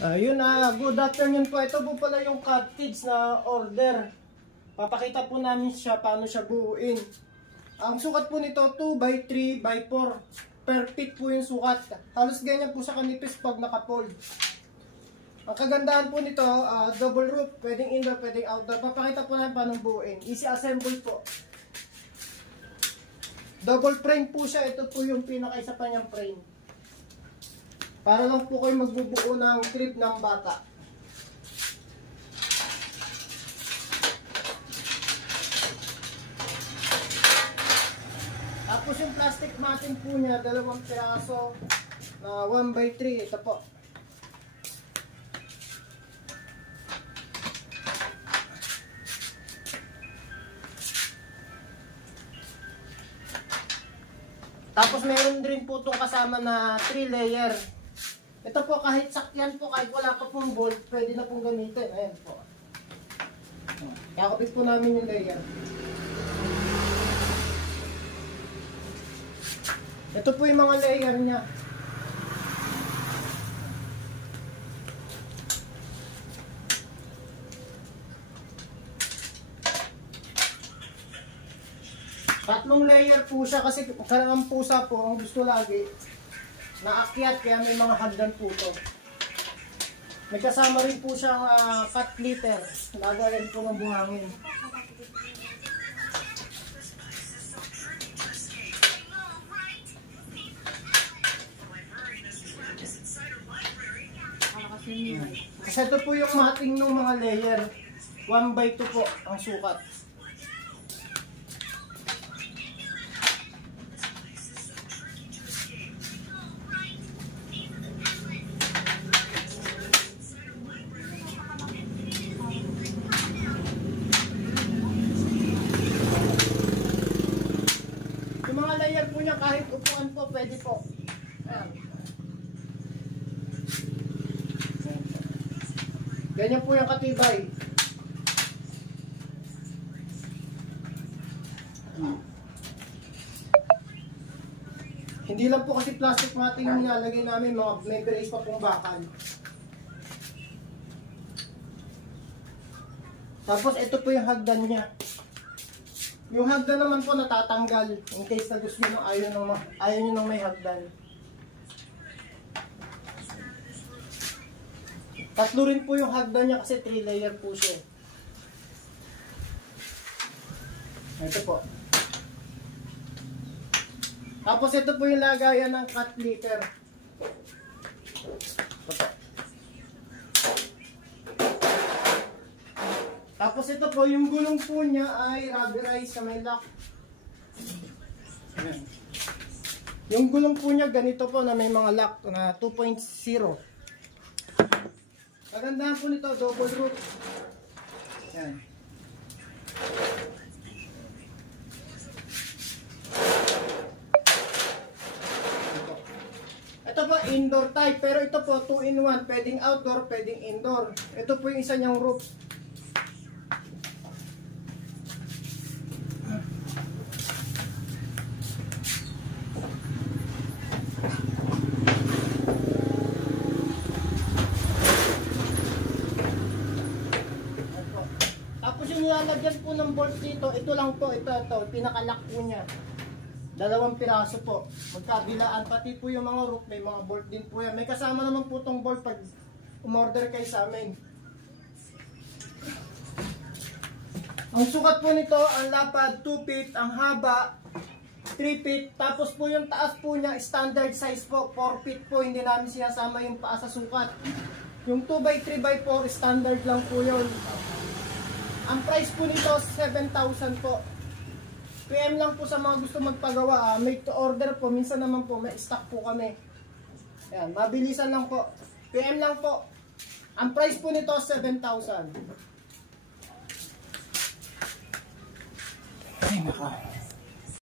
Good afternoon po. Ito po pala yung cottage na order. Papakita po namin siya paano siya buuin. Ang sukat po nito 2x3x4. Per feet po yung sukat. Halos ganyan po sa kanipis pag naka-fold. Ang kagandahan po nito, double roof, pwedeng indoor, pwedeng outdoor. Papakita po namin paano buuin. Easy assemble po. Double frame po siya. Ito po yung pinaka-isa pa niyang frame. Para lang po kayo magbubuo ng crib ng bata. Tapos yung plastic matting po niya, 2 piraso na 1x3. Ito po. Tapos meron din po itong kasama na 3 layer. Ito po kahit sakyan po, kahit wala pa pong bolt, pwede na pong gamitin. Ayan po. Kakapit po namin yung layer. Ito po yung mga layer niya. Tatlong layer po siya kasi karang pusa po ang gusto lagi naakyat, kaya may mga hagdan po to. May kasama rin po siyang cut glitter. Lagayan po ng buhangin. Kasi ito po yung mating ng mga layer. 1x2 po ang sukat. Yung mga layer po niya kahit upuan po, pwede po. Ayan. Ganyan po yung katibay. Hindi lang po kasi plastic matting yung nilalagay namin, may brace pa pong bakal. Tapos ito po yung hagdan niya. Yung hagdan naman po natatanggal in case na gusto nyo ayaw nyo nang may hagdan. Tatlo rin po yung hagdan niya kasi 3 layer po siya. Ito po. Tapos ito po yung lagayan ng cut glitter. Tapos ito po, yung gulong po niya ay rubberized sa may lock. Yung gulong po niya ganito po na may mga lock na 2.0. Kagandahan po nito, double roof. Yan. Ito po, indoor type. Pero ito po, 2-in-1. Pwedeng outdoor, pwedeng indoor. Ito po yung isa niyang roof. Nilalagyan po ng bolt dito, ito lang po, ito, pinakalock po niya. 2 piraso po. Magkabilaan, pati po yung mga roof, may mga bolt din po yan. May kasama naman po itong bolt pag umorder kayo sa amin. Ang sukat po nito, ang lapad 2 feet, ang haba 3 feet, tapos po yung taas po niya, standard size po, 4 feet po, hindi namin sinasama yung paa sa sukat. Yung 2x3x4, standard lang po yun. Ang price po nito, 7,000 po. PM lang po sa mga gusto magpagawa. Make to order po. Minsan naman po, may stock po kami. Ayan, mabilisan lang po. PM lang po. Ang price po nito, 7,000. Ay, naka.